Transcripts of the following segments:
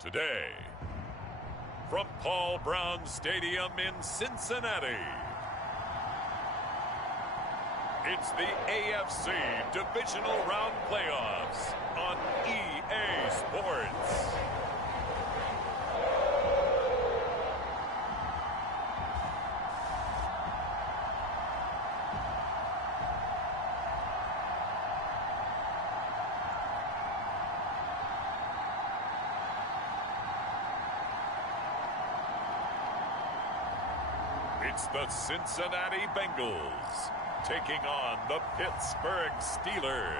Today, from Paul Brown Stadium in Cincinnati, it's the AFC Divisional Round Playoffs on EA Sports. It's the Cincinnati Bengals taking on the Pittsburgh Steelers.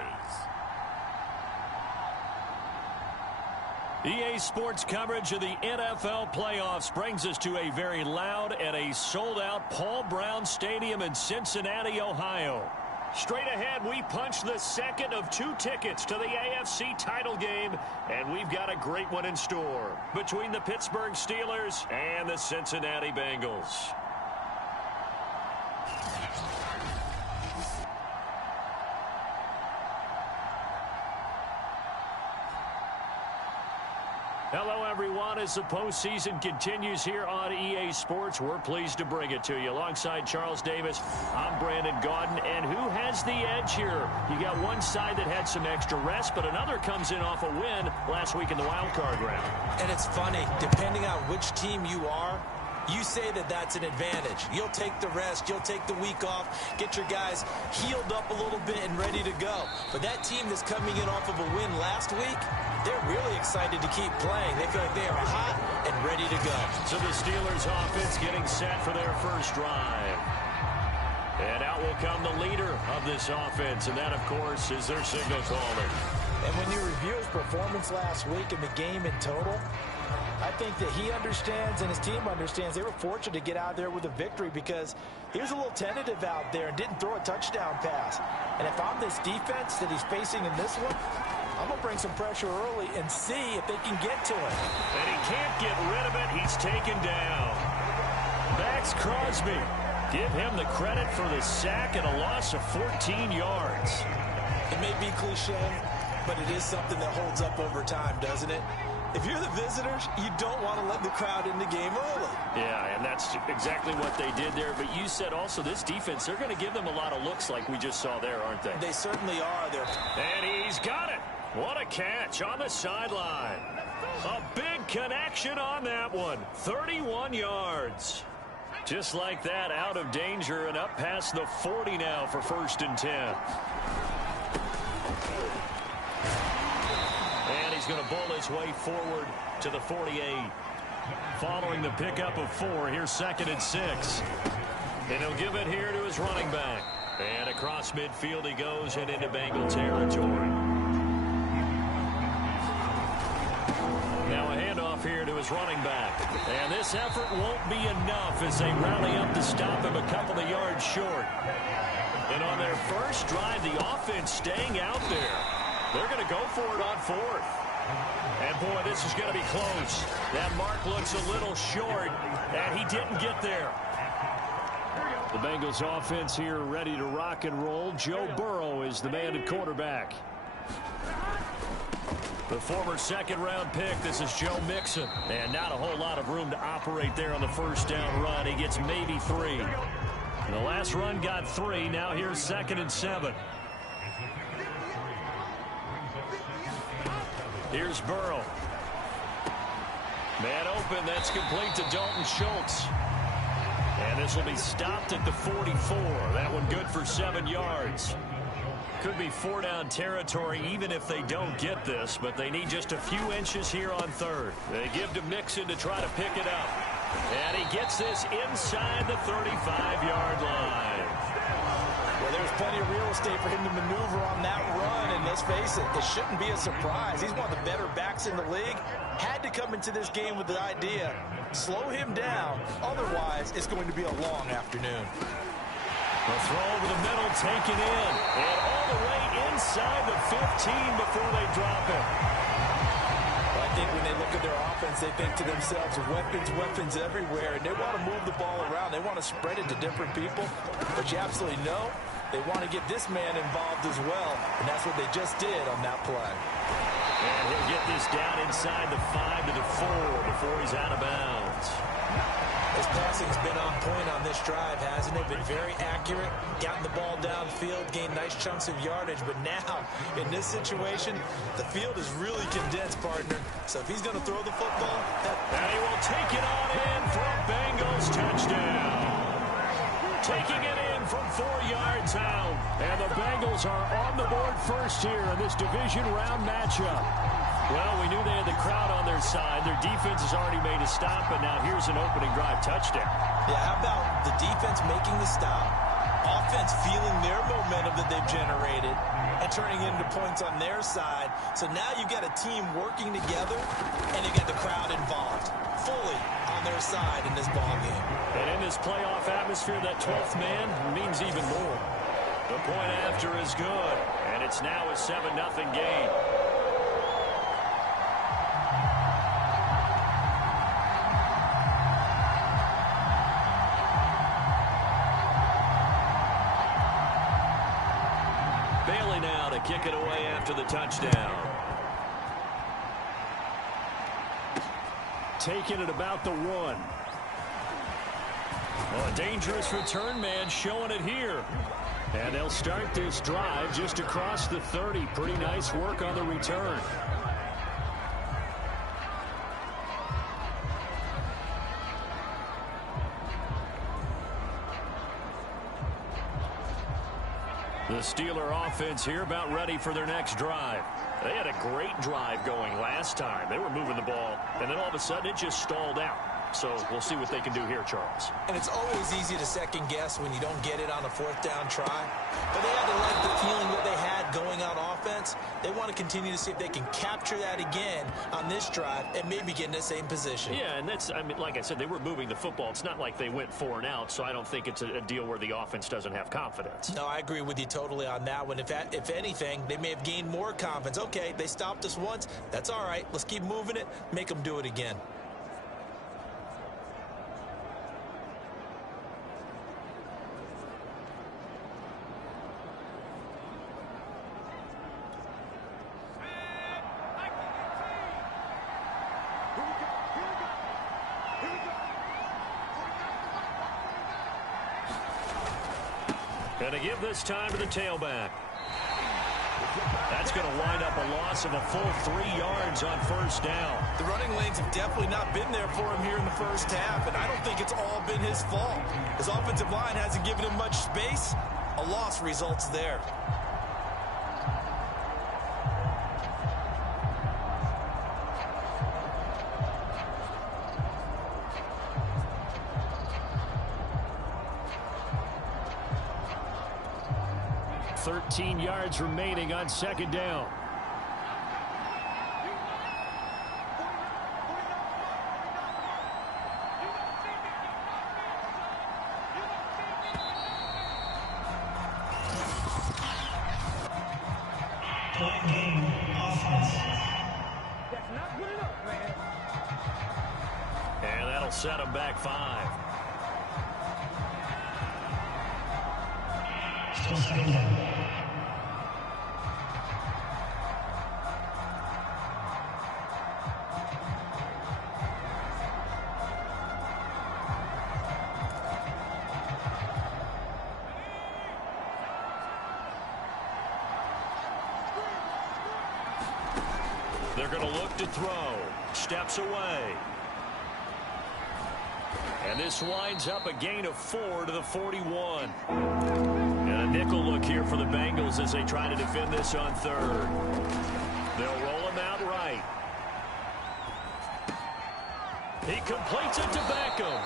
EA Sports coverage of the NFL playoffs brings us to a very loud and a sold-out Paul Brown Stadium in Cincinnati, Ohio. Straight ahead, we punch the second of 2 tickets to the AFC title game, and we've got a great one in store between the Pittsburgh Steelers and the Cincinnati Bengals. Hello, everyone. As the postseason continues here on EA Sports, we're pleased to bring it to you. Alongside Charles Davis, I'm Brandon Gaudin. And who has the edge here? You got one side that had some extra rest, but another comes in off a win last week in the wild card round. And it's funny, depending on which team you are, you say that that's an advantage. You'll take the rest, you'll take the week off, get your guys healed up a little bit and ready to go. But that team that's coming in off of a win last week, they're really excited to keep playing. They feel like they are hot and ready to go. So the Steelers offense getting set for their first drive. And out will come the leader of this offense, and that, of course, is their signal caller. And when you review his performance last week and the game in total, I think that he understands and his team understands they were fortunate to get out there with a victory because he was a little tentative out there and didn't throw a touchdown pass. And if I'm this defense that he's facing in this one, I'm going to bring some pressure early and see if they can get to him. And he can't get rid of it. He's taken down. Max Crosby. Give him the credit for the sack and a loss of 14 yards. It may be cliche, but it is something that holds up over time, doesn't it? If you're the visitors, you don't want to let the crowd in the game early. Yeah, and that's exactly what they did there. But you said also this defense, they're going to give them a lot of looks like we just saw there, aren't they? They certainly are. And he's got it. What a catch on the sideline. A big connection on that one. 31 yards. Just like that, out of danger and up past the 40 now for 1st and 10. And he's going to bowl his way forward to the 48. Following the pickup of 4, here's 2nd and 6. And he'll give it here to his running back. And across midfield he goes and into Bengal territory. Now a handoff here to his running back. And this effort won't be enough as they rally up to stop him a couple of yards short. And on their first drive, the offense staying out there. They're going to go for it on 4th. And, boy, this is going to be close. That mark looks a little short, and he didn't get there. The Bengals offense here ready to rock and roll. Joe Burrow is the man at quarterback. The former 2nd-round pick, this is Joe Mixon. And not a whole lot of room to operate there on the first down run. He gets maybe 3. And the last run got 3. Now here's 2nd and 7. Here's Burrow. Man open, that's complete to Dalton Schultz. And this will be stopped at the 44. That one good for 7 yards. Could be 4-down territory even if they don't get this, but they need just a few inches here on 3rd. They give to Mixon to try to pick it up. And he gets this inside the 35-yard line. Well, there's plenty of real estate for him to maneuver on that run, and let's face it, this shouldn't be a surprise. He's one of the better backs in the league. Had to come into this game with the idea, slow him down, otherwise it's going to be a long afternoon. The throw over the middle, taken in, and all the way inside the 15 before they drop it. Well, I think when they look at their offense, they think to themselves, weapons everywhere, and they want to move the ball around. They want to spread it to different people, but you absolutely know they want to get this man involved as well, and that's what they just did on that play. And he'll get this down inside the 5 to the 4 before he's out of bounds. His passing's been on point on this drive, hasn't it? Been very accurate, gotten the ball downfield, gained nice chunks of yardage. But now, in this situation, the field is really condensed, partner. So if he's going to throw the football... And he will take it on in for a Bengals touchdown. Taking it in from 4 yards out. And the Bengals are on the board first here in this division round matchup. Well, we knew they had the crowd on their side. Their defense has already made a stop, and now here's an opening drive touchdown. Yeah, how about the defense making the stop, offense feeling their momentum that they've generated, and turning it into points on their side. So now you've got a team working together, and you've got the crowd involved fully on their side in this ballgame. And in this playoff atmosphere, that 12th man means even more. The point after is good, and it's now a 7-0 game. Kick it away after the touchdown. Taking it about the 1. Oh, a dangerous return man showing it here. And they'll start this drive just across the 30. Pretty nice work on the return. The Steeler offense here about ready for their next drive. They had a great drive going last time. They were moving the ball, and then all of a sudden it just stalled out. So we'll see what they can do here, Charles. And it's always easy to second guess when you don't get it on a 4th down try. But they had to like the feeling that they had going on offense. They want to continue to see if they can capture that again on this drive and maybe get in the same position. Yeah, and that's, I mean, like I said, they were moving the football. It's not like they went 4 and out, so I don't think it's a deal where the offense doesn't have confidence. No, I agree with you totally on that one. If anything, they may have gained more confidence. Okay, they stopped us once. That's all right. Let's keep moving it. Make them do it again. And to give this time to the tailback. That's going to wind up a loss of a full 3 yards on 1st down. The running lanes have definitely not been there for him here in the first half, and I don't think it's all been his fault. His offensive line hasn't given him much space. A loss results there. $13 yards remaining on 2nd down. And that'll set him back 5. Still 2nd down. They're going to look to throw. Steps away. And this winds up a gain of 4 to the 41. And a nickel look here for the Bengals as they try to defend this on 3rd. They'll roll him out right. He completes it to Beckham.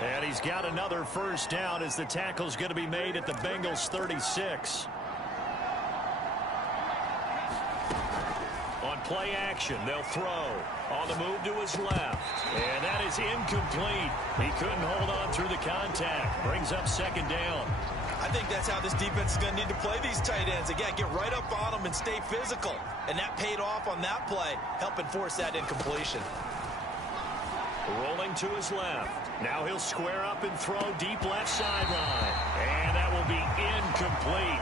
And he's got another 1st down as the tackle's going to be made at the Bengals 36. On play action, they'll throw. On the move to his left. And that is incomplete. He couldn't hold on through the contact. Brings up 2nd down. I think that's how this defense is going to need to play these tight ends. Again, get right up on them and stay physical. And that paid off on that play, helping force that incompletion. Rolling to his left. Now he'll square up and throw deep left sideline. And that will be incomplete.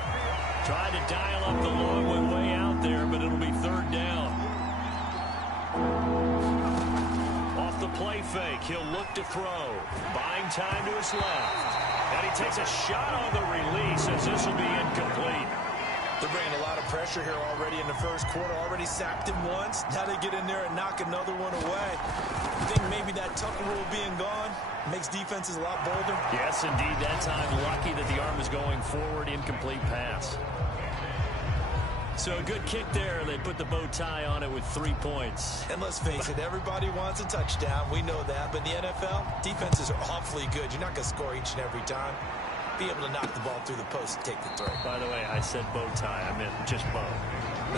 Tried to dial up the long way out there, but it'll be 3rd down. fake. He'll look to throw. Buying time to his left. And he takes a shot on the release as this will be incomplete. They're bringing a lot of pressure here already in the first quarter. Already sacked him once. Now they get in there and knock another one away. I think maybe that Tucker rule being gone makes defenses a lot bolder. Yes, indeed. That time, lucky that the arm was going forward. Incomplete pass. So a good kick there. They put the bow tie on it with 3 points. And let's face it, everybody wants a touchdown. We know that. But in the NFL, defenses are awfully good. You're not going to score each and every time. Be able to knock the ball through the post and take the throw. By the way, I said bow tie. I meant just bow.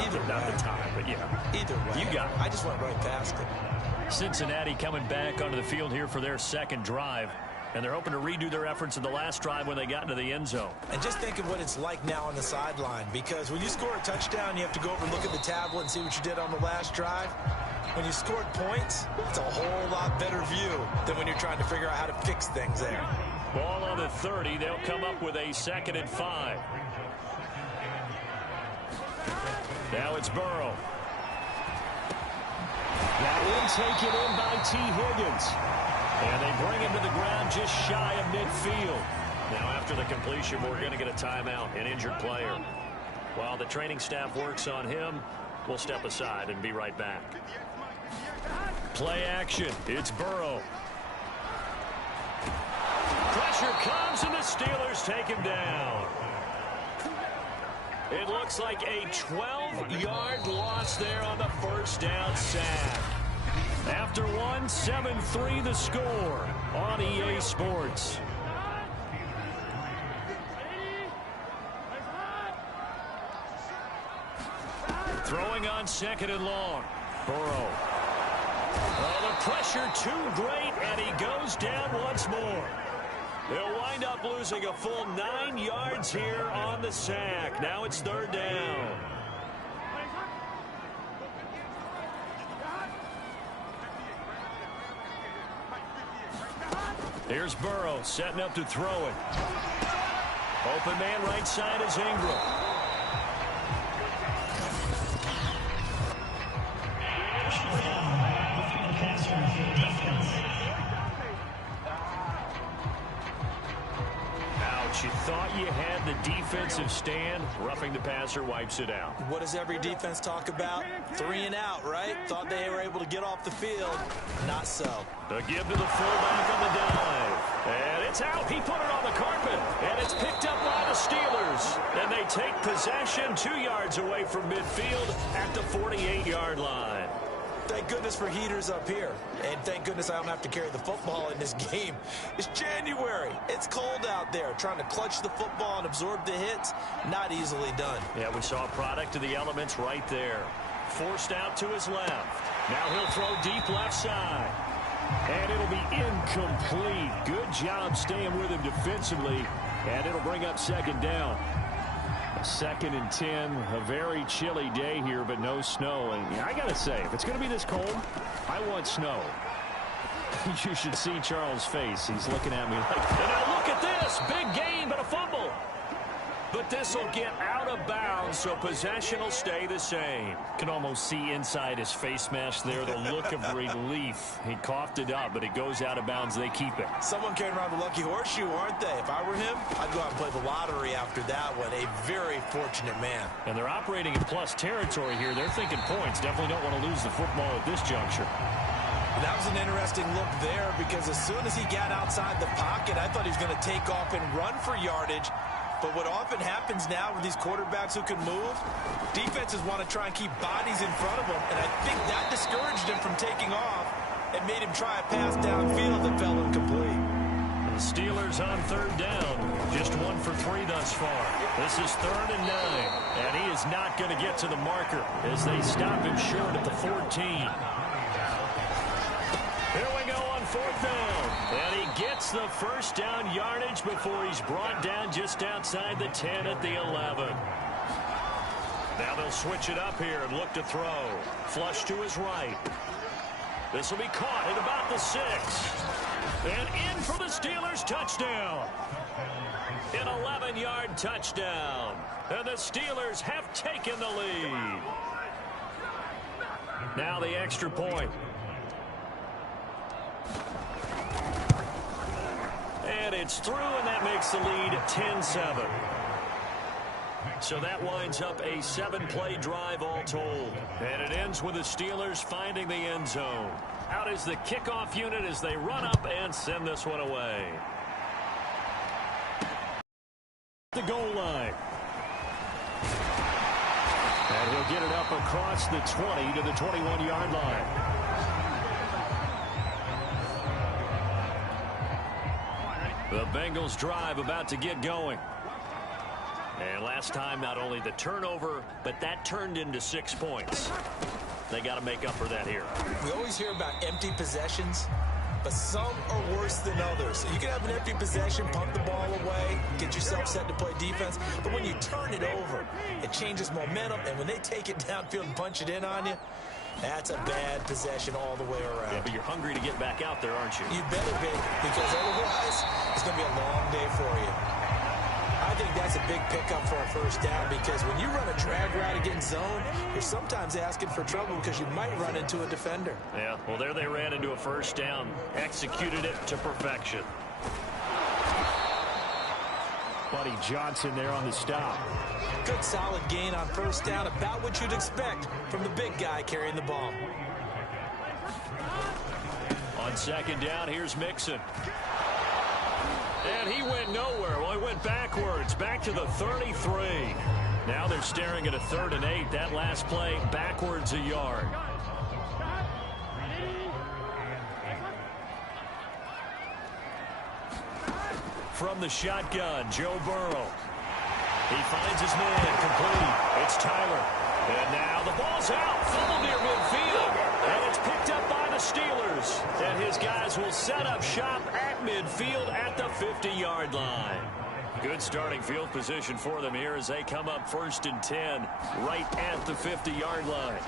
Either not way. The tie, but yeah. Either way. You got it. I just went right past it. Cincinnati coming back onto the field here for their second drive. And they're hoping to redo their efforts in the last drive when they got into the end zone. And just think of what it's like now on the sideline. Because when you score a touchdown, you have to go over and look at the tablet and see what you did on the last drive. When you scored points, it's a whole lot better view than when you're trying to figure out how to fix things there. Ball on the 30. They'll come up with a 2nd and 5. Now it's Burrow. That one taken in by T. Higgins. And they bring him to the ground just shy of midfield. Now after the completion, we're going to get a timeout, an injured player. While the training staff works on him, we'll step aside and be right back. Play action. It's Burrow. Pressure comes, and the Steelers take him down. It looks like a 12-yard loss there on the first down sack. After one, 7-3 the score on EA Sports. Throwing on 2nd and long. Burrow. Oh, the pressure too great, and he goes down once more. They'll wind up losing a full 9 yards here on the sack. Now it's 3rd down. Here's Burrow setting up to throw it. Open man right side is Ingram. Ouch, you thought you had the defensive stand. Roughing the passer wipes it out. What does every defense talk about? 3 and out, right? Thought they were able to get off the field. Not so. The give to the fullback on the dive. And it's out. He put it on the carpet. And it's picked up by the Steelers. And they take possession 2 yards away from midfield at the 48-yard line. Thank goodness for heaters up here. And thank goodness I don't have to carry the football in this game. It's January. It's cold out there. Trying to clutch the football and absorb the hits, not easily done. Yeah, we saw a product of the elements right there. Forced out to his left. Now he'll throw deep left side. And it'll be incomplete. Good job staying with him defensively. And it'll bring up 2nd down. 2nd and 10, a very chilly day here, but no snow. And I got to say, if it's going to be this cold, I want snow. You should see Charles' face. He's looking at me like, and now look at this. Big gain, but a fumble. But this will get out of bounds, so possession will stay the same. Can almost see inside his face mask there, the look of relief. He coughed it up, but it goes out of bounds. They keep it. Someone came around the lucky horseshoe, aren't they? If I were him, I'd go out and play the lottery after that one. A very fortunate man. And they're operating in plus territory here. They're thinking points. Definitely don't want to lose the football at this juncture. That was an interesting look there because as soon as he got outside the pocket, I thought he was going to take off and run for yardage. But what often happens now with these quarterbacks who can move, defenses want to try and keep bodies in front of them, and I think that discouraged him from taking off and made him try a pass downfield that fell incomplete. The Steelers on 3rd down, just 1 for 3 thus far. This is 3rd and 9, and he is not going to get to the marker as they stop him short at the 14. Here we go on 4th down. And he gets the first down yardage before he's brought down just outside the 10 at the 11. Now they'll switch it up here and look to throw. Flush to his right. This will be caught at about the 6. And in for the Steelers touchdown. An 11-yard touchdown. And the Steelers have taken the lead. Now the extra point. play, it's through, and that makes the lead 10-7. So that winds up a 7-play drive all told. And it ends with the Steelers finding the end zone. Out is the kickoff unit as they run up and send this one away. The goal line. And he'll get it up across the 20 to the 21-yard line. The Bengals drive about to get going. And last time, not only the turnover, but that turned into 6 points. They got to make up for that here. We always hear about empty possessions, but some are worse than others. You can have an empty possession, punt the ball away, get yourself set to play defense, but when you turn it over, it changes momentum, and when they take it downfield and punch it in on you, that's a bad possession all the way around. Yeah, but you're hungry to get back out there, aren't you? You better be, because otherwise, it's going to be a long day for you. I think that's a big pickup for a first down, because when you run a drag route against zone, you're sometimes asking for trouble because you might run into a defender. Yeah, well, there they ran into a first down, executed it to perfection. Buddy Johnson there on the stop. Good solid gain on first down, about what you'd expect from the big guy carrying the ball. On second down, here's Mixon. And he went nowhere. Well, he went backwards, back to the 33. Now they're staring at a 3rd and 8. That last play, backwards a yard. From the shotgun, Joe Burrow. He finds his man, complete. It's Tyler. And now the ball's out, fumbled near midfield. And it's picked up by the Steelers. And his guys will set up shop at midfield at the 50-yard line. Good starting field position for them here as they come up 1st and 10 right at the 50-yard line.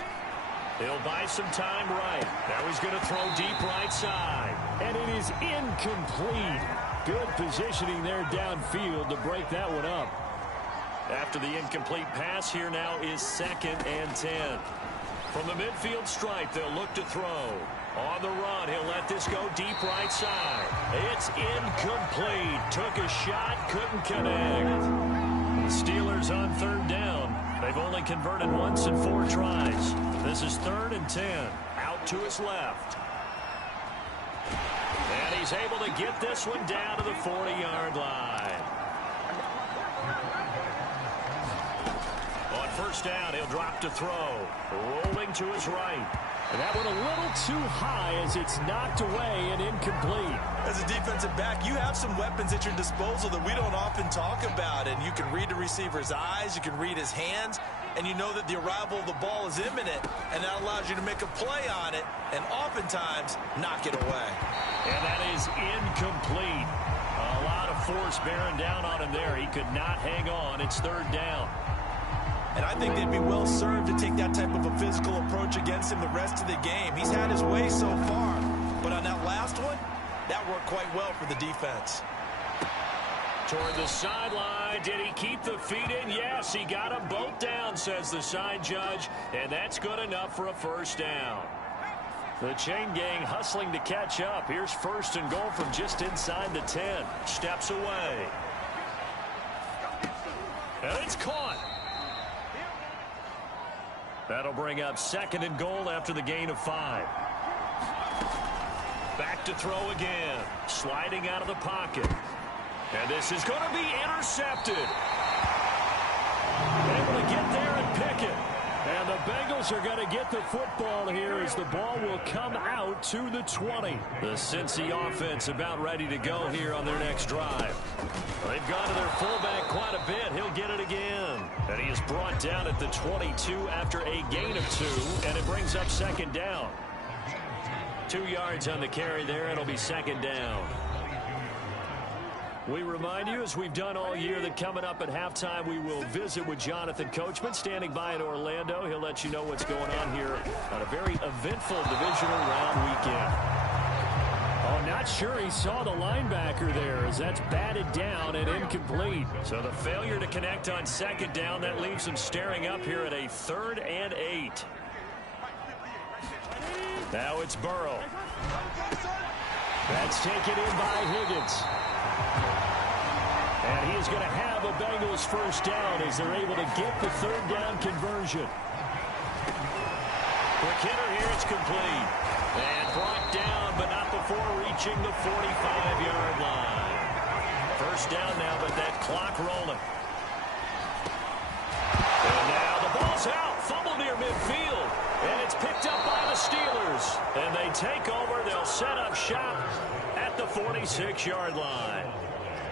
He'll buy some time right. Now he's going to throw deep right side. And it is incomplete. Good positioning there downfield to break that one up. After the incomplete pass, here now is 2nd and 10. From the midfield stripe, they'll look to throw. On the run, he'll let this go deep right side. It's incomplete. Took a shot, couldn't connect. Steelers on 3rd down. They've only converted once in 4 tries. This is 3rd and 10. Out to his left. And he's able to get this one down to the 40-yard line. On 1st down, he'll drop to throw. Rolling to his right. And that one a little too high as it's knocked away and incomplete. As a defensive back, you have some weapons at your disposal that we don't often talk about. And you can read the receiver's eyes, you can read his hands, and you know that the arrival of the ball is imminent, and that allows you to make a play on it and oftentimes knock it away. And that is incomplete. A lot of force bearing down on him there. He could not hang on. It's 3rd down. And I think they'd be well served to take that type of a physical approach against him the rest of the game. He's had his way so far, but on that last one, that worked quite well for the defense. Toward the sideline, did he keep the feet in? Yes, he got them both down, says the side judge, and that's good enough for a 1st down. The chain gang hustling to catch up. Here's 1st and goal from just inside the 10. Steps away. And it's caught. That'll bring up 2nd and goal after the gain of 5. Back to throw again. Sliding out of the pocket. And this is going to be intercepted. Able to get there and pick it. And the Bengals are going to get the football here as the ball will come out to the 20. The Cincy offense about ready to go here on their next drive. They've gone to their fullback quite a bit. He'll get it again. And he is brought down at the 22 after a gain of 2. And it brings up 2nd down. 2 yards on the carry there. It'll be 2nd down. We remind you, as we've done all year, that coming up at halftime, we will visit with Jonathan Coachman, standing by in Orlando. He'll let you know what's going on here on a very eventful divisional round weekend. Oh, not sure he saw the linebacker there as that's batted down and incomplete. So the failure to connect on 2nd down, that leaves him staring up here at a 3rd and 8. Now it's Burrow. That's taken in by Higgins. And he is going to have a Bengals first down as they're able to get the third down conversion. Quick hitter here, it's complete. And brought down, but not before reaching the 45-yard line. First down now, but that clock rolling. And now the ball's out. Fumble near midfield. And it's picked up by the Steelers. And they take over. They'll set up shop at the 46-yard line.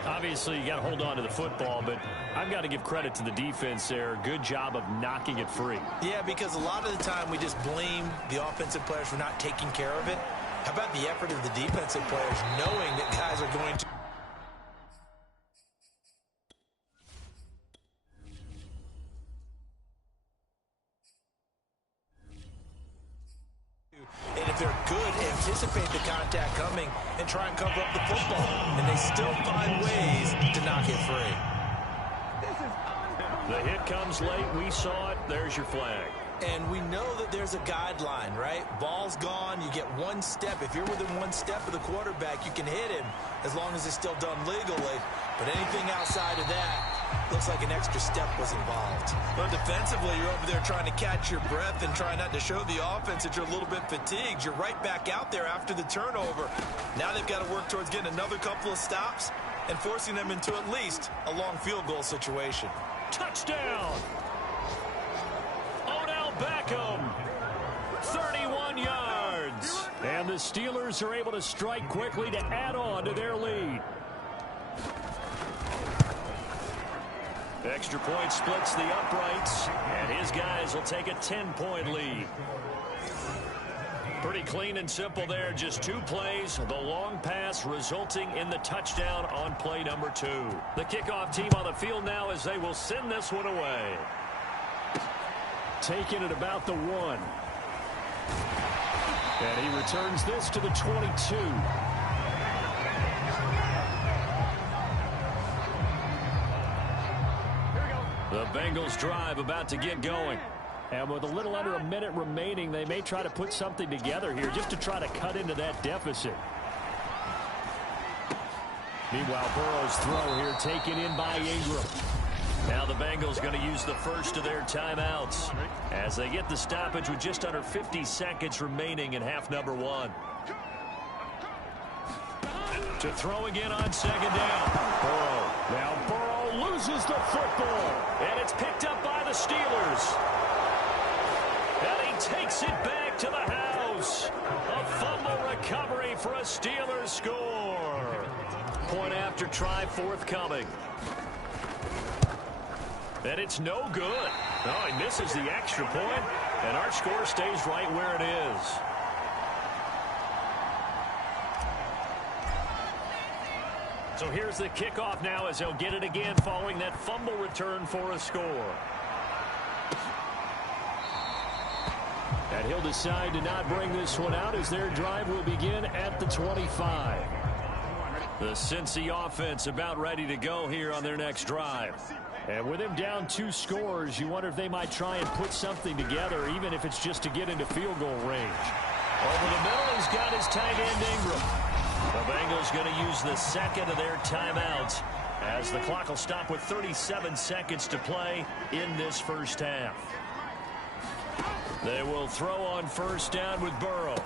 Obviously, you got to hold on to the football, but I've got to give credit to the defense there. Good job of knocking it free. Yeah, because a lot of the time we just blame the offensive players for not taking care of it. How about the effort of the defensive players knowing that guys are going to... And if they're good, anticipate the contact coming and try and cover up the football. And they still find ways to knock it free. The hit comes late. We saw it. There's your flag. And we know that there's a guideline, right? Ball's gone. You get one step. If you're within one step of the quarterback, you can hit him as long as it's still done legally. But anything outside of that, looks like an extra step was involved. But defensively, you're over there trying to catch your breath and try not to show the offense that you're a little bit fatigued. You're right back out there after the turnover. Now they've got to work towards getting another couple of stops and forcing them into at least a long field goal situation. Touchdown! Beckham, 31 yards. And the Steelers are able to strike quickly to add on to their lead. Extra point splits the uprights, and his guys will take a 10-point lead. Pretty clean and simple there. Just 2 plays. The long pass resulting in the touchdown on play number 2. The kickoff team on the field now as they will send this one away. Taking it about the 1. And he returns this to the 22. The Bengals drive about to get going. And with a little under a minute remaining, they may try to put something together here just to try to cut into that deficit. Meanwhile, Burrow's throw here taken in by Ingram. Now the Bengals going to use the first of their timeouts as they get the stoppage with just under 50 seconds remaining in half number 1. To throw again on second down. Burrow. Now Burrow loses the football. And it's picked up by the Steelers. And he takes it back to the house. A fumble recovery for a Steelers score. Point after try forthcoming. And it's no good. Oh, he misses the extra point, and our score stays right where it is. So here's the kickoff now as they'll get it again following that fumble return for a score. And he'll decide to not bring this one out as their drive will begin at the 25. The Cincy offense about ready to go here on their next drive. And with him down 2 scores, you wonder if they might try and put something together, even if it's just to get into field goal range. Over the middle, he's got his tight end Ingram. The Bengals going to use the second of their timeouts as the clock will stop with 37 seconds to play in this first half. They will throw on first down with Burrow.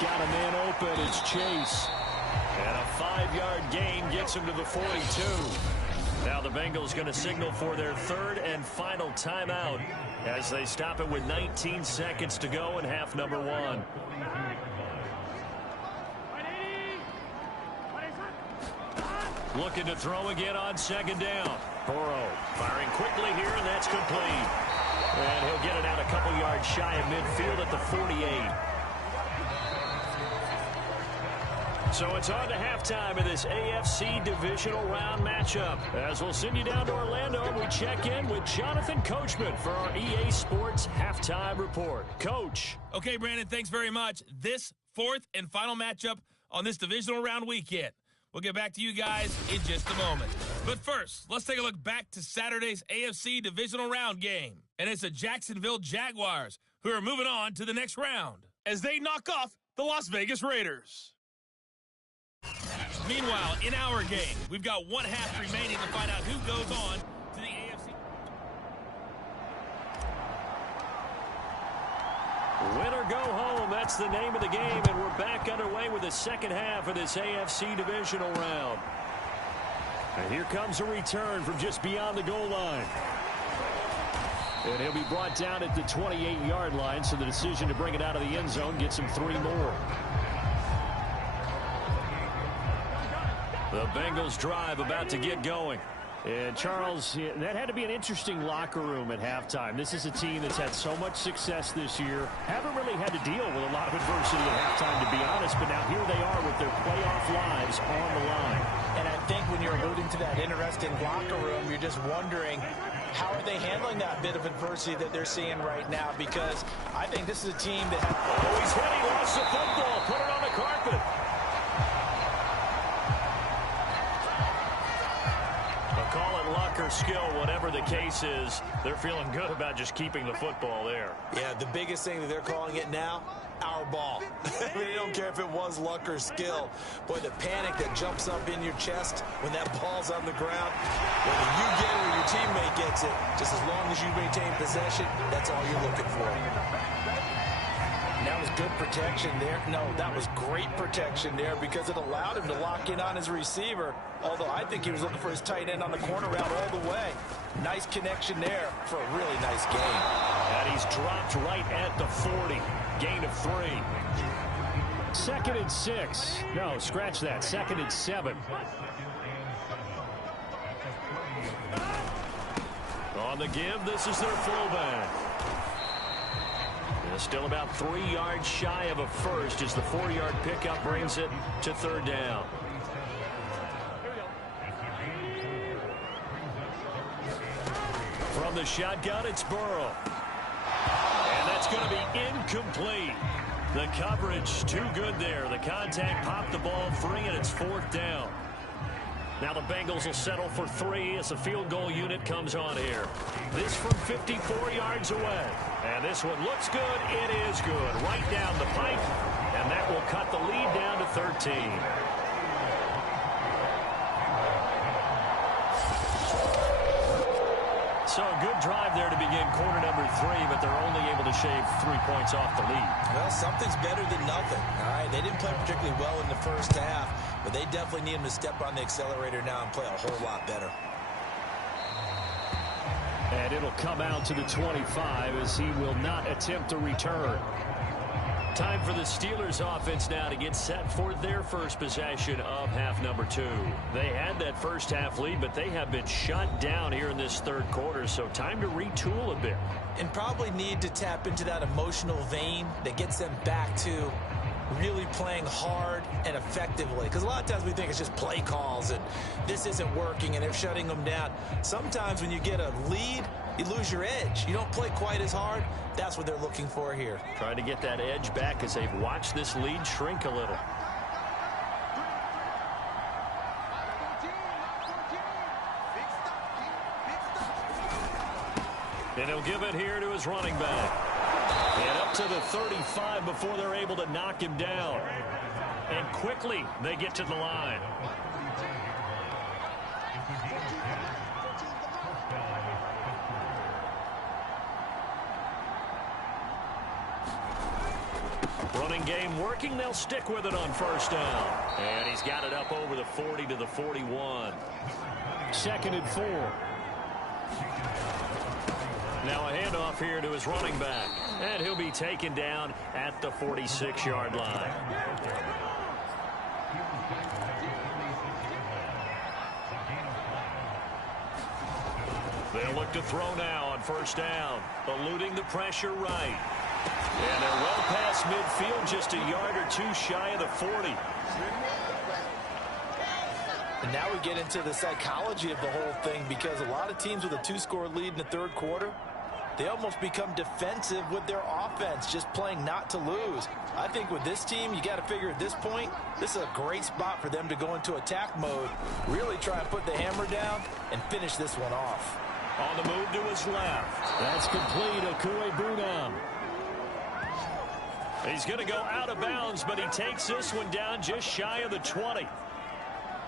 Got a man open. It's Chase. And a 5-yard gain gets him to the 42. Now the Bengals going to signal for their third and final timeout as they stop it with 19 seconds to go in half number 1. Looking to throw again on second down. Burrow firing quickly here, and that's complete. And he'll get it out a couple yards shy of midfield at the 48. So it's on to halftime of this AFC divisional round matchup. As we'll send you down to Orlando, we check in with Jonathan Coachman for our EA Sports Halftime Report. Coach. Okay, Brandon, thanks very much. This 4th and final matchup on this divisional round weekend. We'll get back to you guys in just a moment. But first, let's take a look back to Saturday's AFC divisional round game. And it's the Jacksonville Jaguars who are moving on to the next round as they knock off the Las Vegas Raiders. Meanwhile, in our game, we've got one half remaining to find out who goes on to the AFC. Win or go home, that's the name of the game, and we're back underway with the second half of this AFC divisional round. And here comes a return from just beyond the goal line. And he'll be brought down at the 28-yard line, so the decision to bring it out of the end zone gets him 3 more. The Bengals drive about to get going. And Charles, that had to be an interesting locker room at halftime. This is a team that's had so much success this year. Haven't really had to deal with a lot of adversity at halftime, to be honest. But now here they are with their playoff lives on the line. And I think when you're alluding to that interesting locker room, you're just wondering, how are they handling that bit of adversity that they're seeing right now? Because I think this is a team that has... Oh, he's hit. He lost the football. Put it on the carpet. Call it luck or skill, whatever the case is, they're feeling good about just keeping the football there. Yeah, the biggest thing that they're calling it now, our ball. I mean, they don't care if it was luck or skill. Boy, the panic that jumps up in your chest when that ball's on the ground, whether you get it or your teammate gets it, just as long as you maintain possession, that's all you're looking for. That was good protection there. No, that was great protection there because it allowed him to lock in on his receiver. Although I think he was looking for his tight end on the corner route all the way. Nice connection there for a really nice game. And he's dropped right at the 40. Gain of 3. 2nd and 6. No, scratch that. 2nd and 7. On the give, this is their fullback. Still about 3 yards shy of a first as the 4-yard pickup brings it to 3rd down. From the shotgun, it's Burrow. And that's going to be incomplete. The coverage too good there. The contact popped the ball free, and it's 4th down. Now the Bengals will settle for 3 as the field goal unit comes on here. This from 54 yards away. And this one looks good. It is good. Right down the pipe. And that will cut the lead down to 13. So a good drive there to begin quarter number 3, but they're only able to shave 3 points off the lead. Well, something's better than nothing. All right, they didn't play particularly well in the first half, but they definitely need him to step on the accelerator now and play a whole lot better. And it'll come out to the 25 as he will not attempt to return. Time for the Steelers offense now to get set for their first possession of half number 2. They had that first half lead, but they have been shut down here in this 3rd quarter, so time to retool a bit. And probably need to tap into that emotional vein that gets them back to really playing hard and effectively. Because a lot of times we think it's just play calls and this isn't working and they're shutting them down. Sometimes when you get a lead, you lose your edge. You don't play quite as hard. That's what they're looking for here. Trying to get that edge back as they've watched this lead shrink a little. And he'll give it here to his running back. And up to the 35 before they're able to knock him down. And quickly they get to the line. Running game working. They'll stick with it on 1st down. And he's got it up over the 40 to the 41. 2nd and 4. Now a handoff here to his running back. And he'll be taken down at the 46-yard line. They'll look to throw now on 1st down. Eluding the pressure right. And they're well past midfield, just a yard or 2 shy of the 40. And now we get into the psychology of the whole thing, because a lot of teams with a 2-score lead in the 3rd quarter, they almost become defensive with their offense, just playing not to lose. I think with this team, you got to figure at this point, this is a great spot for them to go into attack mode, really try and put the hammer down and finish this one off. On the move to his left. That's complete. Okuegbunam. He's going to go out of bounds, but he takes this one down just shy of the 20.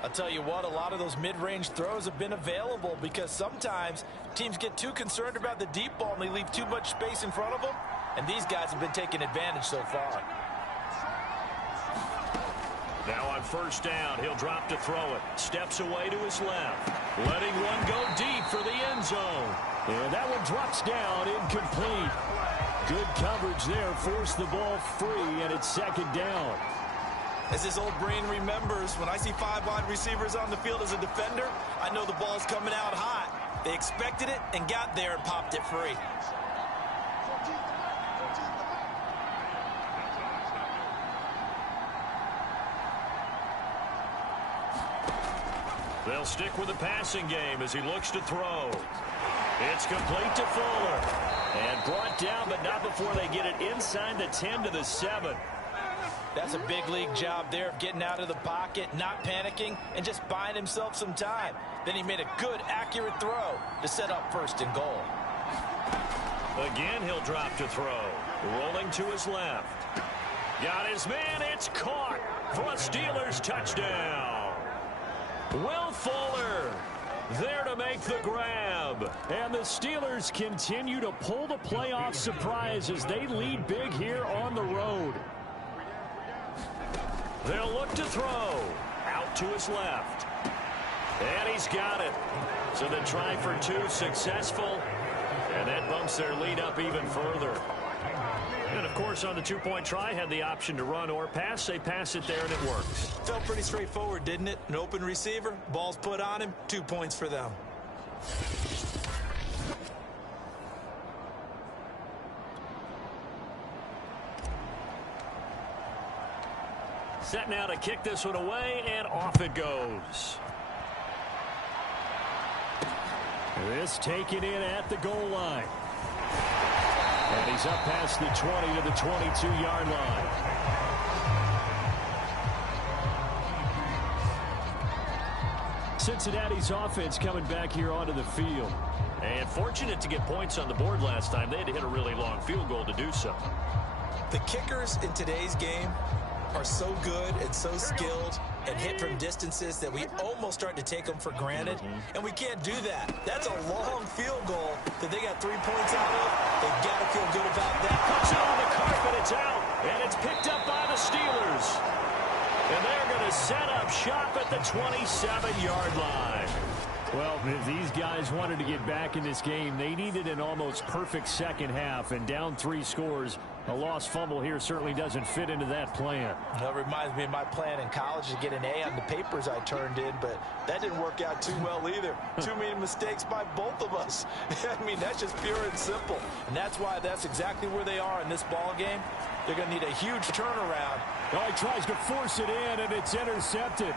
I'll tell you what, a lot of those mid-range throws have been available because sometimes teams get too concerned about the deep ball and they leave too much space in front of them, and these guys have been taking advantage so far. Now on first down, he'll drop to throw it. Steps away to his left. Letting one go deep for the end zone. And that one drops down, incomplete. Good coverage there, forced the ball free, and it's second down. As this old brain remembers, when I see 5 wide receivers on the field as a defender, I know the ball's coming out hot. They expected it and got there and popped it free. They'll stick with the passing game as he looks to throw. It's complete to Fuller. And brought down, but not before they get it inside the 10 to the 7. That's a big league job there of getting out of the pocket, not panicking, and just buying himself some time. Then he made a good, accurate throw to set up first and goal. Again, he'll drop to throw. Rolling to his left. Got his man. It's caught for a Steelers touchdown. Will Fuller there to make the grab. And the Steelers continue to pull the playoff surprise as they lead big here on the road. They'll look to throw. Out to his left. And he's got it. So the try for 2 successful. And that bumps their lead up even further. And, of course, on the 2-point try, had the option to run or pass. They pass it there, and it works. Felt pretty straightforward, didn't it? An open receiver, ball's put on him, 2 points for them. Set now to kick this one away, and off it goes. This taken in at the goal line. And he's up past the 20 to the 22-yard line. Cincinnati's offense coming back here onto the field. And fortunate to get points on the board last time. They had to hit a really long field goal to do so. The kickers in today's game are so good and so skilled and hit from distances that we almost start to take them for granted, and we can't do that. That's a long field goal that they got 3 points out of. They've got to feel good about that. Puts it on the carpet, it's out, and it's picked up by the Steelers. And they're going to set up shop at the 27-yard line. Well, if these guys wanted to get back in this game, they needed an almost perfect second half, and down 3 scores. A lost fumble here certainly doesn't fit into that plan. That reminds me of my plan in college to get an A on the papers I turned in, but that didn't work out too well either. Too many mistakes by both of us. I mean, that's just pure and simple. And that's why that's exactly where they are in this ball game. They're going to need a huge turnaround. Oh, he tries to force it in, and it's intercepted.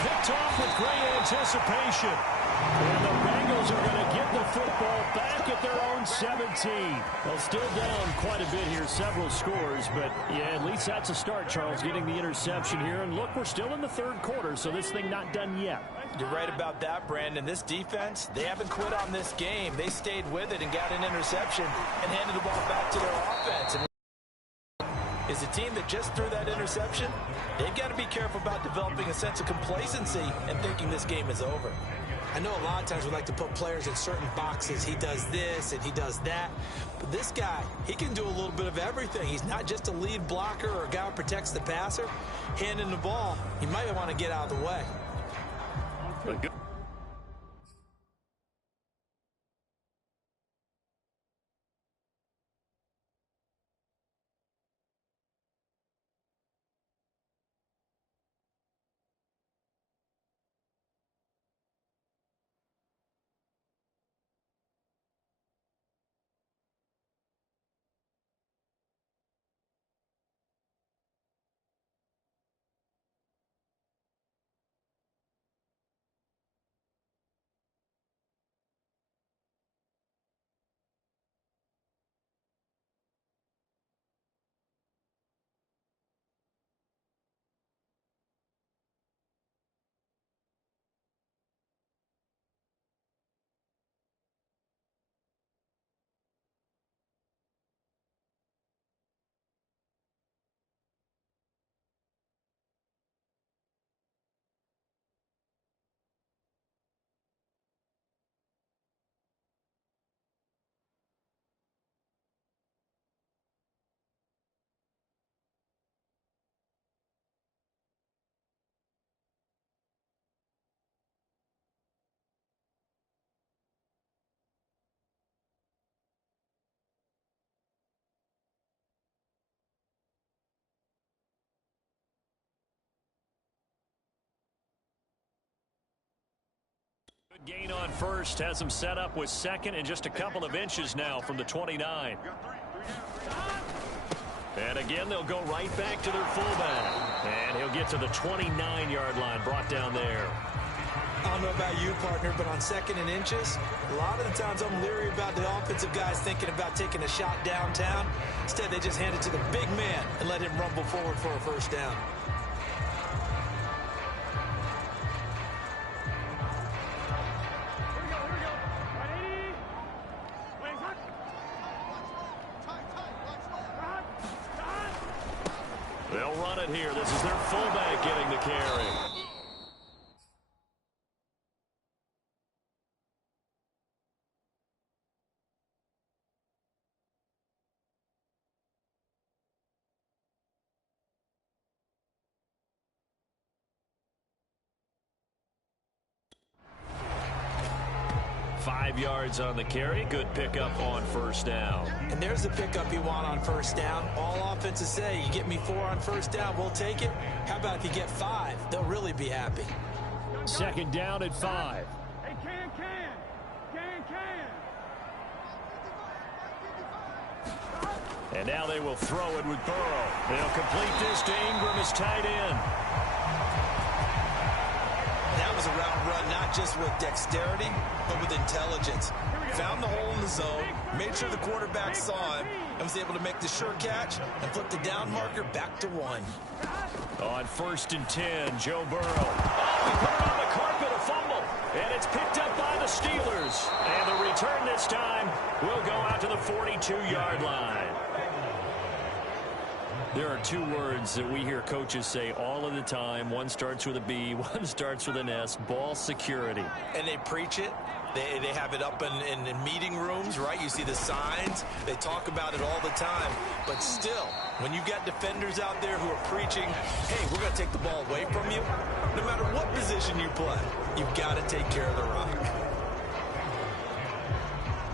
Picked off with great anticipation. And the Bengals are going to get the football back at their own 17. Well, still down quite a bit here, several scores, but yeah, at least that's a start, Charles, getting the interception here. And look, we're still in the third quarter, so this thing not done yet. You're right about that, Brandon. This defense, they haven't quit on this game. They stayed with it and got an interception and handed the ball back to their offense. And is a team that just threw that interception, they've got to be careful about developing a sense of complacency and thinking this game is over. I know a lot of times we like to put players in certain boxes. He does this and he does that. But this guy, he can do a little bit of everything. He's not just a lead blocker or a guy who protects the passer. Handing the ball, he might want to get out of the way. Gain on first has him set up with second and just a couple of inches now from the 29. And again, they'll go right back to their fullback. And he'll get to the 29-yard line, brought down there. I don't know about you, partner, but on second and inches, a lot of the times I'm leery about the offensive guys thinking about taking a shot downtown. Instead, they just hand it to the big man and let him rumble forward for a first down. They'll run it here. This is their fullback getting the carry. Five yards on the carry. Good pickup on first down. And there's the pickup you want on first down. All offenses say, you get me 4 on first down, we'll take it. How about if you get 5? They'll really be happy. Second down at 5. Hey, And now they will throw it with Burrow. They'll complete this to Ingram as tight end. That was a route run, not just with dexterity, but with intelligence. Found the hole in the zone, made sure the quarterback saw him, and was able to make the sure catch and flip the down marker back to 1. On first and 10, Joe Burrow. Oh, he put it on the carpet, a fumble. And it's picked up by the Steelers. And the return this time will go out to the 42-yard line. There are two words that we hear coaches say all of the time. One starts with a B, one starts with an S, ball security. And they preach it. They have it up in meeting rooms, right? You see the signs. They talk about it all the time. But still, when you got defenders out there who are preaching, hey, we're going to take the ball away from you, no matter what position you play, you've got to take care of the rock.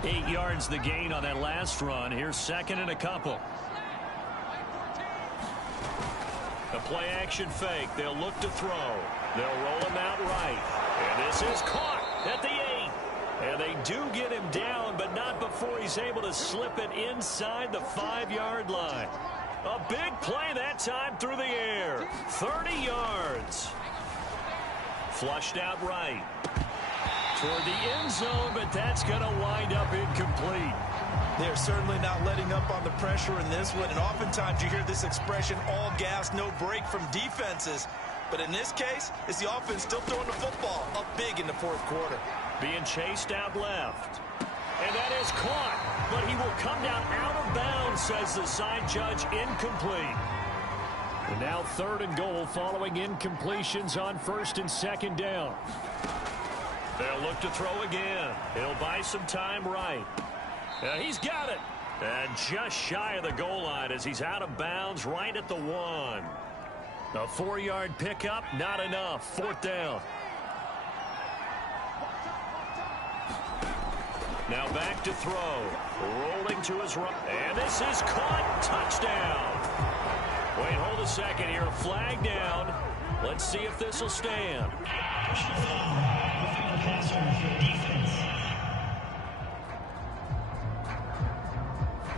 8 yards the gain on that last run. Here's second and a couple. A play-action fake. They'll look to throw. They'll roll him out right. And this is caught at the 8. And they do get him down, but not before he's able to slip it inside the 5-yard line. A big play that time through the air. 30 yards. Flushed out right. Toward the end zone, but that's going to wind up incomplete. They're certainly not letting up on the pressure in this one, and oftentimes you hear this expression, all gas, no break from defenses. But in this case, it's the offense still throwing the football up big in the fourth quarter. Being chased out left. And that is caught, but he will come down out of bounds, says the side judge, incomplete. And now third and goal following incompletions on first and second down. They'll look to throw again. He'll buy some time right. He's got it. And just shy of the goal line as he's out of bounds right at the 1. A 4-yard pickup, not enough. Fourth down. Now back to throw. Rolling to his right. And this is caught. Touchdown. Wait, hold a second here. Flag down. Let's see if this will stand.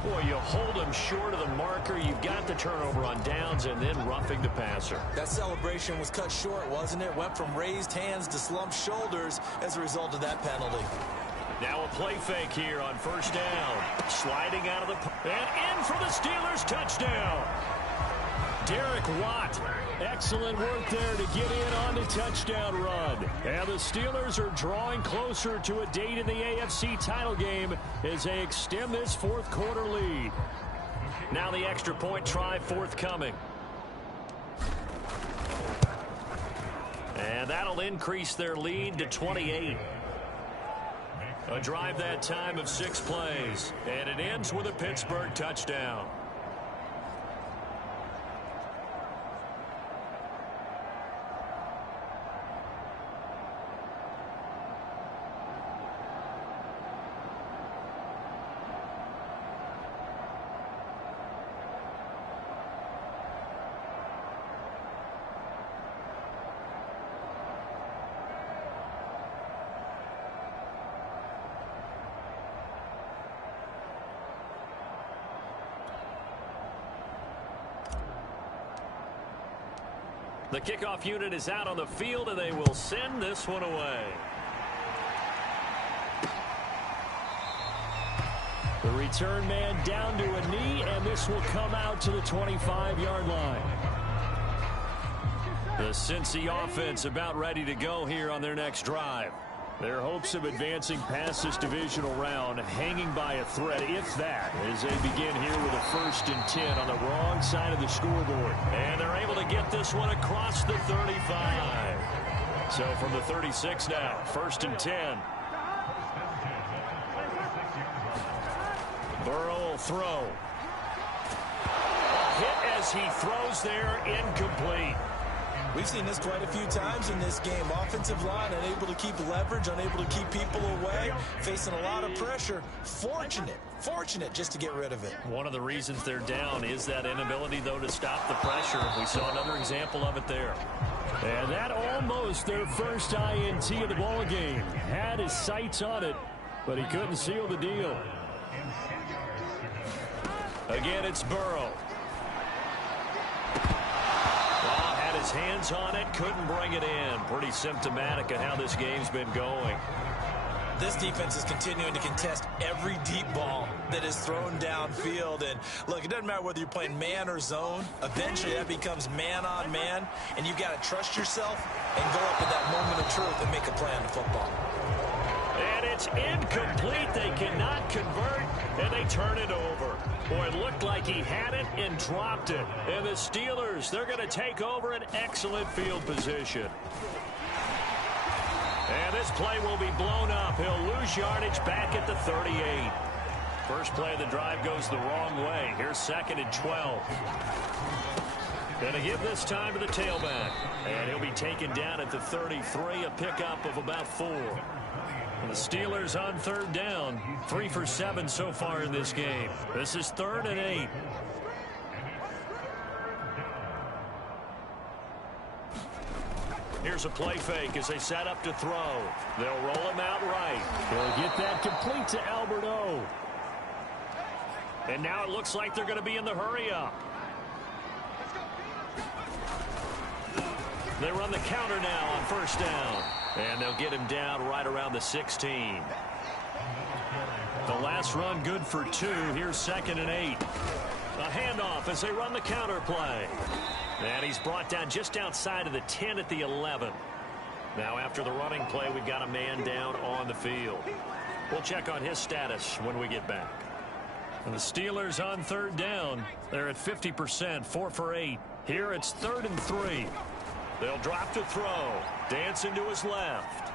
Boy, you hold him short of the marker. You've got the turnover on downs and then roughing the passer. That celebration was cut short, wasn't it? Went from raised hands to slumped shoulders as a result of that penalty. Now a play fake here on first down. Sliding out of the... And in for the Steelers. Touchdown. Derek Watt. Excellent work there to get in on the touchdown run. And the Steelers are drawing closer to a date in the AFC title game as they extend this fourth quarter lead. Now the extra point try forthcoming. And that'll increase their lead to 28. A drive that time of 6 plays. And it ends with a Pittsburgh touchdown. The kickoff unit is out on the field, and they will send this one away. The return man down to a knee, and this will come out to the 25-yard line. The Cincy offense about ready to go here on their next drive. Their hopes of advancing past this divisional round hanging by a thread, if that, as they begin here with a 1st and 10 on the wrong side of the scoreboard. And they're able to get this one across the 35. So from the 36 now, 1st and 10. Burrow will throw. Hit as he throws there, incomplete. We've seen this quite a few times in this game. Offensive line unable to keep leverage, unable to keep people away, facing a lot of pressure. Fortunate just to get rid of it. One of the reasons they're down is that inability, though, to stop the pressure. We saw another example of it there. And that almost their first INT of the ball game. Had his sights on it, but he couldn't seal the deal. Again, it's Burrow. His hands on it, couldn't bring it in. Pretty symptomatic of how this game's been going. This defense is continuing to contest every deep ball that is thrown downfield. And look, it doesn't matter whether you're playing man or zone. Eventually that becomes man on man, and you've got to trust yourself and go up at that moment of truth and make a play on the football. And it's incomplete. They cannot convert, and they turn it over. Boy, it looked like he had it and dropped it. And the Steelers, they're going to take over an excellent field position. And this play will be blown up. He'll lose yardage back at the 38. First play of the drive goes the wrong way. Here's 2nd and 12. Going to give this time to the tailback. And he'll be taken down at the 33, a pickup of about 4. The Steelers on 3rd down, 3 for 7 so far in this game. This is 3rd and 8. Here's a play fake as they set up to throw. They'll roll him out right. They'll get that complete to Albert O. And now it looks like they're going to be in the hurry up. They run the counter now on 1st down. And they'll get him down right around the 16. The last run good for 2. Here's 2nd and 8. A handoff as they run the counter play. And he's brought down just outside of the 10 at the 11. Now after the running play, we've got a man down on the field. We'll check on his status when we get back. And the Steelers on 3rd down. They're at 50%, 4 for 8. Here it's 3rd and 3. They'll drop to throw. Dancing to his left.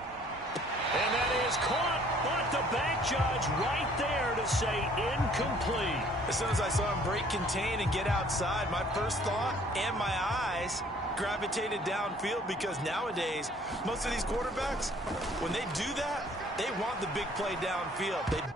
And that is caught, but the bank judge right there to say incomplete. As soon as I saw him break contain and get outside, my first thought and my eyes gravitated downfield, because nowadays, most of these quarterbacks, when they do that, they want the big play downfield.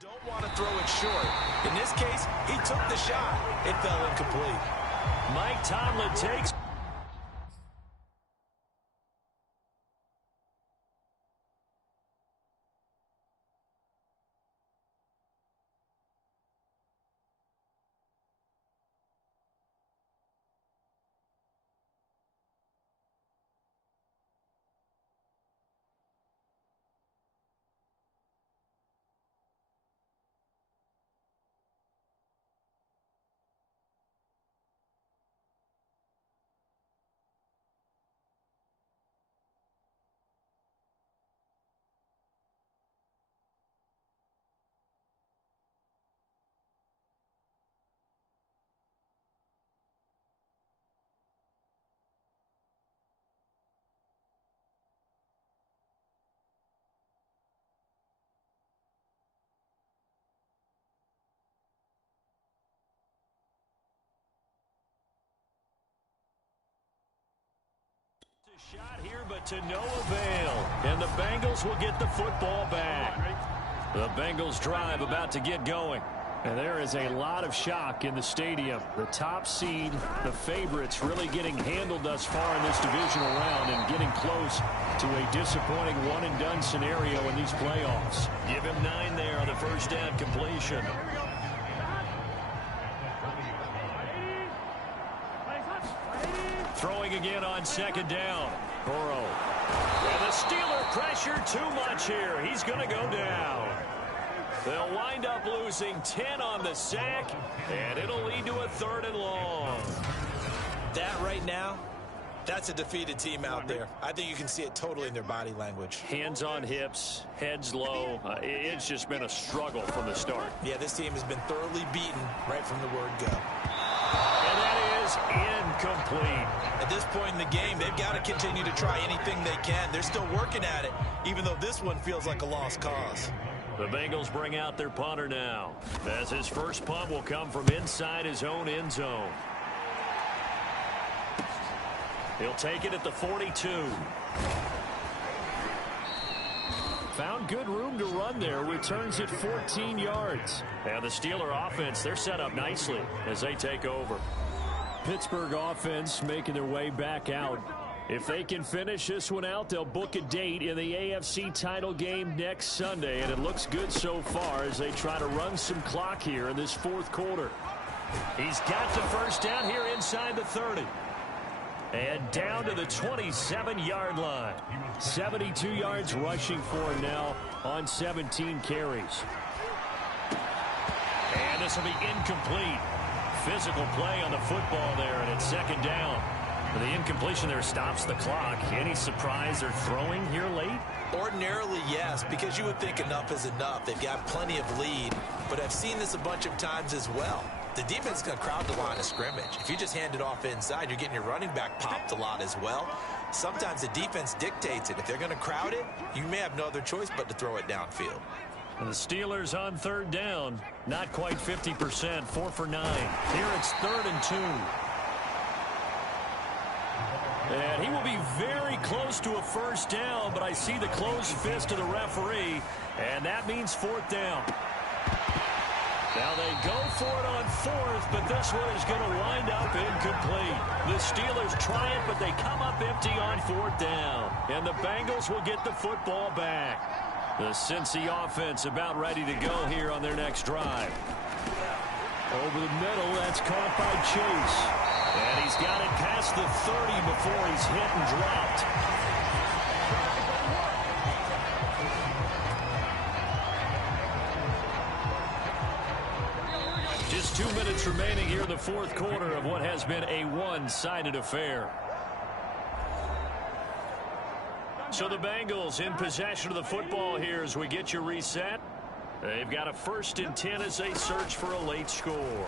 Don't want to throw it short. In this case, he took the shot. It fell incomplete. Mike Tomlin takes... Shot here, but to no avail. And the Bengals will get the football back. The Bengals drive about to get going. And there is a lot of shock in the stadium. The top seed, the favorites, really getting handled thus far in this divisional round and getting close to a disappointing one-and-done scenario in these playoffs. Give him 9 there on the first down completion. Throwing again on second down. Burrow. And the Steeler pressure too much here. He's going to go down. They'll wind up losing 10 on the sack, and it'll lead to a 3rd and long. That right now, that's a defeated team out there. I think you can see it totally in their body language. Hands on hips, heads low. It's just been a struggle from the start. Yeah, this team has been thoroughly beaten right from the word go. And that is incomplete. At this point in the game, they've got to continue to try anything they can. They're still working at it, even though this one feels like a lost cause. The Bengals bring out their punter now, as his first punt will come from inside his own end zone. He'll take it at the 42. Found good room to run there. Returns it 14 yards. And the Steeler offense, they're set up nicely as they take over. Pittsburgh offense making their way back out. If they can finish this one out, they'll book a date in the AFC title game next Sunday. And it looks good so far as they try to run some clock here in this 4th quarter. He's got the first down here inside the 30. And down to the 27-yard line. 72 yards rushing for him now on 17 carries. And this will be incomplete. Physical play on the football there, and it's 2nd down. The incompletion there stops the clock. Any surprise they're throwing here late? Ordinarily, yes, because you would think enough is enough. They've got plenty of lead, but I've seen this a bunch of times as well. The defense is going to crowd the line of scrimmage. If you just hand it off inside, you're getting your running back popped a lot as well. Sometimes the defense dictates it. If they're going to crowd it, you may have no other choice but to throw it downfield. And the Steelers on 3rd down. Not quite 50%, 4 for 9. Here it's 3rd and 2. And he will be very close to a first down, but I see the closed fist of the referee, and that means 4th down. Now they go for it on 4th, but this one is going to wind up incomplete. The Steelers try it, but they come up empty on 4th down. And the Bengals will get the football back. The Cincy offense about ready to go here on their next drive. Over the middle, that's caught by Chase. And he's got it past the 30 before he's hit and dropped. Just 2 minutes remaining here in the 4th quarter of what has been a one-sided affair. So the Bengals in possession of the football here as we get you reset. They've got a 1st and 10 as they search for a late score.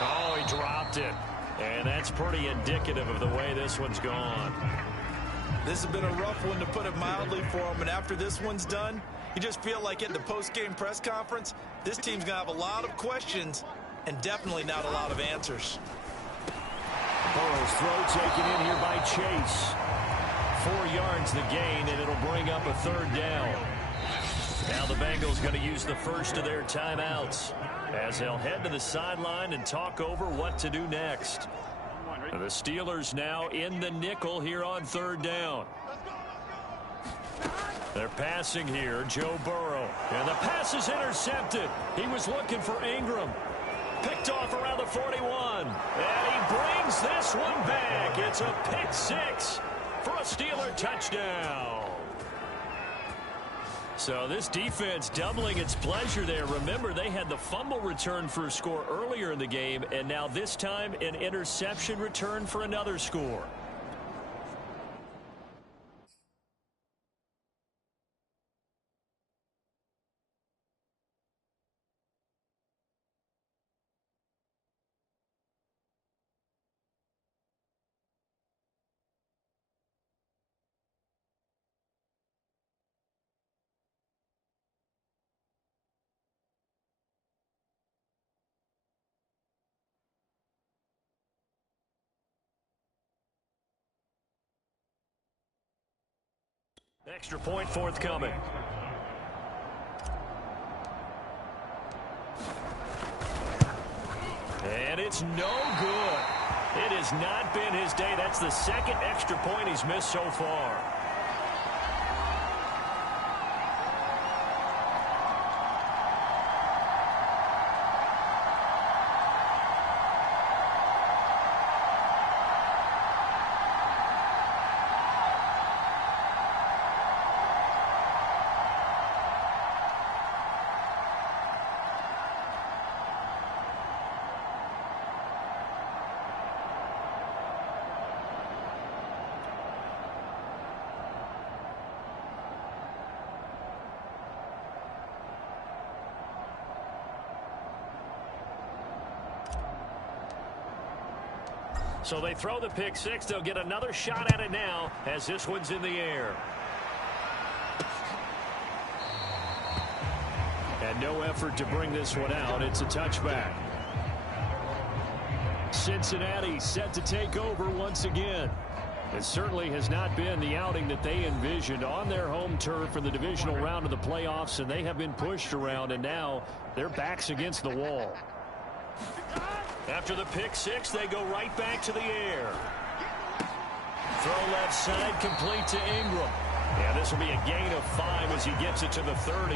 Oh, he dropped it. And that's pretty indicative of the way this one's gone. This has been a rough one, to put it mildly, for him. And after this one's done, you just feel like in the post-game press conference, this team's going to have a lot of questions and definitely not a lot of answers. Burrow's throw taken in here by Chase. 4 yards the gain, and it'll bring up a 3rd down. Now the Bengals going to use the first of their timeouts as they'll head to the sideline and talk over what to do next. The Steelers now in the nickel here on 3rd down. They're passing here, Joe Burrow. And the pass is intercepted. He was looking for Ingram. Picked off around the 41. And he brings this one back. It's a pick 6 for a Steeler touchdown. So this defense doubling its pleasure there. Remember, they had the fumble return for a score earlier in the game, and now this time an interception return for another score. Extra point forthcoming. And it's no good. It has not been his day. That's the second extra point he's missed so far. So they throw the pick six. They'll get another shot at it now as this one's in the air. And no effort to bring this one out. It's a touchback. Cincinnati set to take over once again. It certainly has not been the outing that they envisioned on their home turf in the divisional round of the playoffs, and they have been pushed around, and now their backs against the wall. After the pick six, they go right back to the air. Throw left side, complete to Ingram. Yeah, this will be a gain of 5 as he gets it to the 30.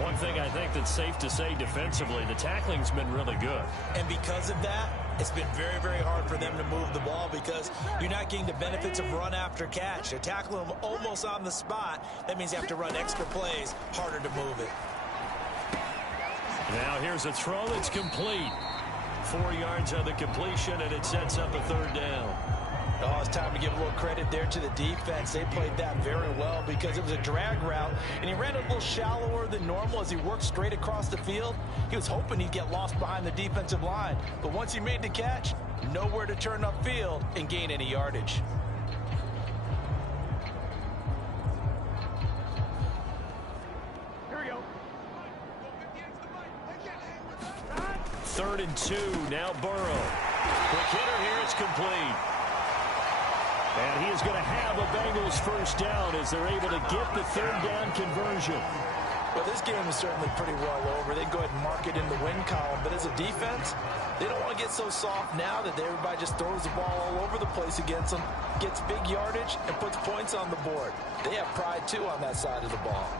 One thing I think that's safe to say defensively, the tackling's been really good. And because of that, it's been very, very hard for them to move the ball because you're not getting the benefits of run after catch. They're tackling them almost on the spot. That means you have to run extra plays, harder to move it. Now here's a throw that's complete. 4 yards on the completion, and it sets up a third down. Oh, it's time to give a little credit there to the defense. They played that very well because it was a drag route, and he ran a little shallower than normal as he worked straight across the field. He was hoping he'd get lost behind the defensive line, but once he made the catch, nowhere to turn upfield and gain any yardage. Third and 2, now Burrow. Quick hitter here, it's complete. And he is going to have a Bengals first down as they're able to get the third down conversion. Well, this game is certainly pretty well over. They go ahead and mark it in the win column. But as a defense, they don't want to get so soft now that everybody just throws the ball all over the place against them, gets big yardage, and puts points on the board. They have pride, too, on that side of the ball.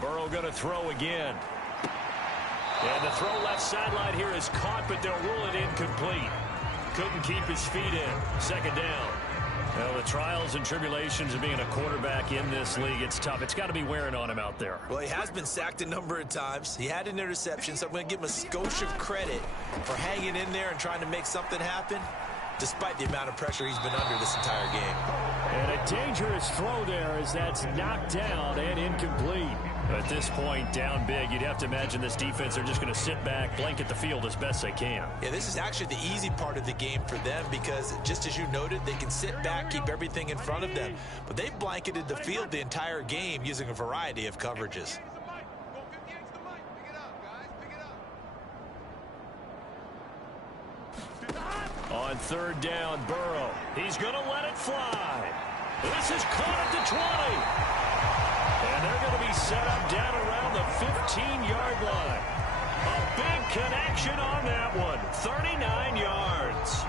Burrow going to throw again. And the throw left sideline here is caught, but they'll rule it incomplete. Couldn't keep his feet in. Second down. Well, the trials and tribulations of being a quarterback in this league, it's tough. It's got to be wearing on him out there. Well, he has been sacked a number of times. He had an interception, so I'm going to give him a skosh of credit for hanging in there and trying to make something happen, despite the amount of pressure he's been under this entire game. And a dangerous throw there as that's knocked down and incomplete. At this point, down big, you'd have to imagine this defense are just going to sit back, blanket the field as best they can. Yeah, this is actually the easy part of the game for them because, just as you noted, they can sit back, keep everything in front of them. But they've blanketed the field the entire game using a variety of coverages. On third down, Burrow. He's going to let it fly. This is caught at the 20. And they're going to be set up down around the 15-yard line. A big connection on that one. 39 yards.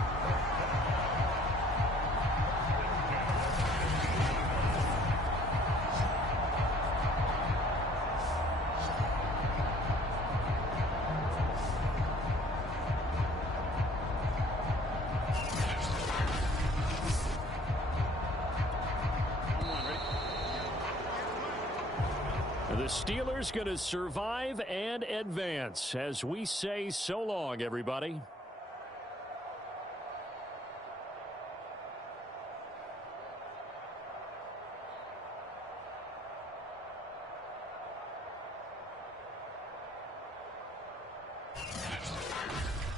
The Steelers going to survive and advance as we say so long, everybody.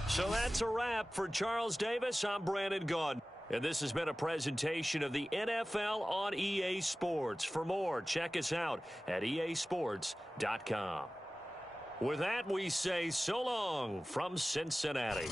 So that's a wrap for Charles Davis. I'm Brandon Gaudin. And this has been a presentation of the NFL on EA Sports. For more, check us out at easports.com. With that, we say so long from Cincinnati.